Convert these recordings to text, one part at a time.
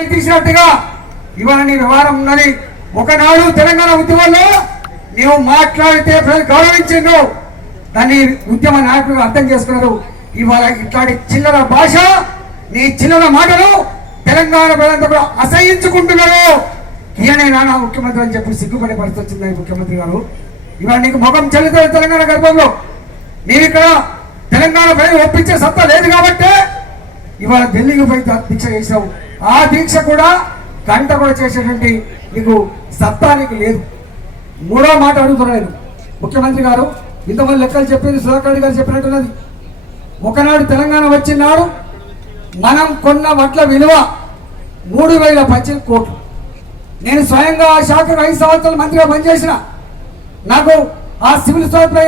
తీసినట్టుగా ఇవాళ నీ వ్యవహారం ఉన్నది. ఒకనాడు తెలంగాణ ఉద్యమంలో నీవు మాట్లాడితే ప్రజలు గౌరవించిండ్రు. దాన్ని ఉద్యమ నాయకులు అర్థం చేసుకున్నారు. ఇవాళ ఇట్లాంటి చిల్లర భాష నీ చిల్లర మాటలు తెలంగాణ ప్రజలంతా కూడా అసహించుకుంటున్నారు. ఈయనే నానా ముఖ్యమంత్రి అని చెప్పి సిగ్గుపడే పరిస్థితి వచ్చిందని ముఖ్యమంత్రి గారు. ఇవాళ నీకు ముఖం చెల్లుతుంది తెలంగాణ గర్భంలో. నేను ఇక్కడ తెలంగాణ ప్రజలు ఒప్పించే సత్తా లేదు కాబట్టే ఇవాళ ఢిల్లీకి పోయి దీక్ష చేసావు ఆ దీక్ష కూడా గంట కూడా చేసేటువంటి నీకు సత్తా నీకు లేదు. మూడో మాట అడుగుతున్నాను ముఖ్యమంత్రి గారు ఇంతమంది లెక్కలు చెప్పింది సుధాకర్ గారు చెప్పినట్టున్నది. ఒకనాడు తెలంగాణ వచ్చినాడు మనం కొన్న వడ్ల విలువ మూడు వేల పద్దెనిమిది కోట్లు. నేను స్వయంగా ఆ శాఖకు ఐదు సంవత్సరాలు మంత్రిగా పనిచేసిన. నాకు ఆ సివిల్ సప్లై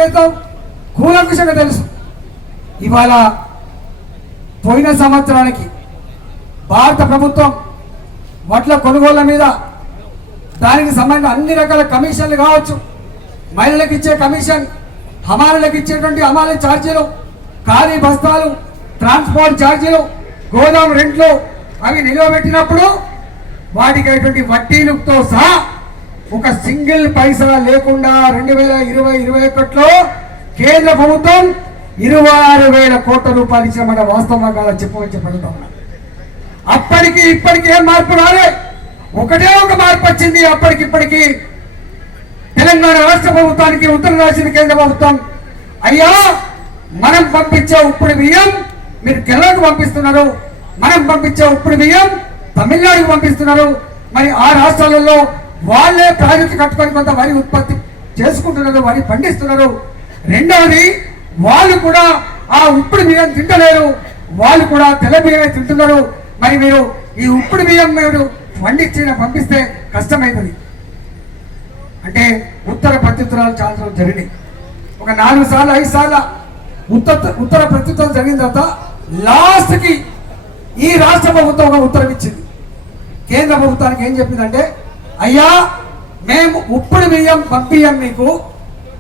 కూలంకుషంగా తెలుసు. ఇవాళ పోయిన సంవత్సరానికి భారత ప్రభుత్వం వడ్ల కొనుగోళ్ళ మీద దానికి సంబంధించిన అన్ని రకాల కమిషన్లు కావచ్చు. మహిళలకు ఇచ్చే కమిషన్ హమాలీలకు ఇచ్చేటువంటి హమాల ఛార్జీలు ఖాళీ బస్తాలు ట్రాన్స్పోర్ట్ ఛార్జీలు గోదాం రెంట్లు అవి నిలవబెట్టినప్పుడు వాటికి అయినటువంటి వడ్డీలతో సహా ఒక సింగిల్ పైసా లేకుండా రెండు వేల ఇరవై ఇరవై ఒకటిలో కేంద్ర ప్రభుత్వం ఇరవై ఆరు వేల కోట్ల రూపాయలు ఇచ్చినమాట వాస్తవంగా కాదా చెప్పమని చెప్పడం అప్పటికి ఇప్పటికి ఏం మార్పు రాలే? ఒకటే ఒక మార్పు వచ్చింది అప్పటికి ఇప్పటికి తెలంగాణ రాష్ట్ర ప్రభుత్వానికి ఉత్తర రాసిన కేంద్ర ప్రభుత్వం అయ్యా మనం పంపించే ఉప్పుడు బియ్యం మీరు కేరళకు పంపిస్తున్నారు. మనం పంపించే ఉప్పుడు బియ్యం తమిళనాడుకు పంపిస్తున్నారు. మరి ఆ రాష్ట్రాలలో వాళ్ళే ప్రాజెక్టు కట్టుకొని కొంత వరి ఉత్పత్తి చేసుకుంటున్నారు వరి పండిస్తున్నారు. రెండవది వాళ్ళు కూడా ఆ ఉప్పుడు బియ్యం తింటలేరు. వాళ్ళు కూడా తెల్ల బియ్యమే తింటున్నారు. మరి మీరు ఈ ఉప్పుడు బియ్యం మీరు పండించిన పంపిస్తే కష్టమవుతుంది అంటే ఉత్తర ప్రత్యుత్తరాలు చాలా రోజులు జరిగినాయి. ఒక నాలుగు సార్లు ఐదు సార్లు ఉత్తర ఉత్తర ప్రత్యుత్తరం జరిగిన తర్వాత లాస్ట్కి ఈ రాష్ట్ర ప్రభుత్వం ఒక ఉత్తరం ఇచ్చింది. కేంద్ర ప్రభుత్వానికి ఏం చెప్పిందంటే అయ్యా మేము ఉప్పుడు బియ్యం పంపియ్యం మీకు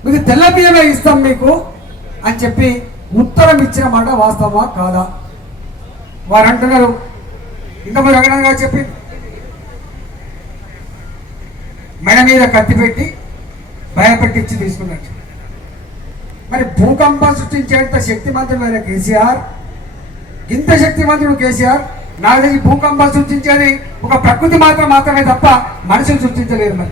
మీకు తెల్ల బియ్యమే ఇస్తాం మీకు. అని చెప్పి ఉత్తరం ఇచ్చిన మాట వాస్తవమా? కాదా? వారు అంటున్నారు ఇంకా మీరు అగనంగా మెడ మీద కత్తి పెట్టి భయపెట్టించి తీసుకున్నట్టు. మరి భూకంపం సృష్టించేంత శక్తిమంతుడైన కేసీఆర్. ఇంత శక్తిమంతుడు కేసీఆర్. నాకు తెలిసి భూకంపం సృష్టించేది ఒక ప్రకృతి మాత్రం మాత్రమే తప్ప మనుషులు సృష్టించలేరు మరి.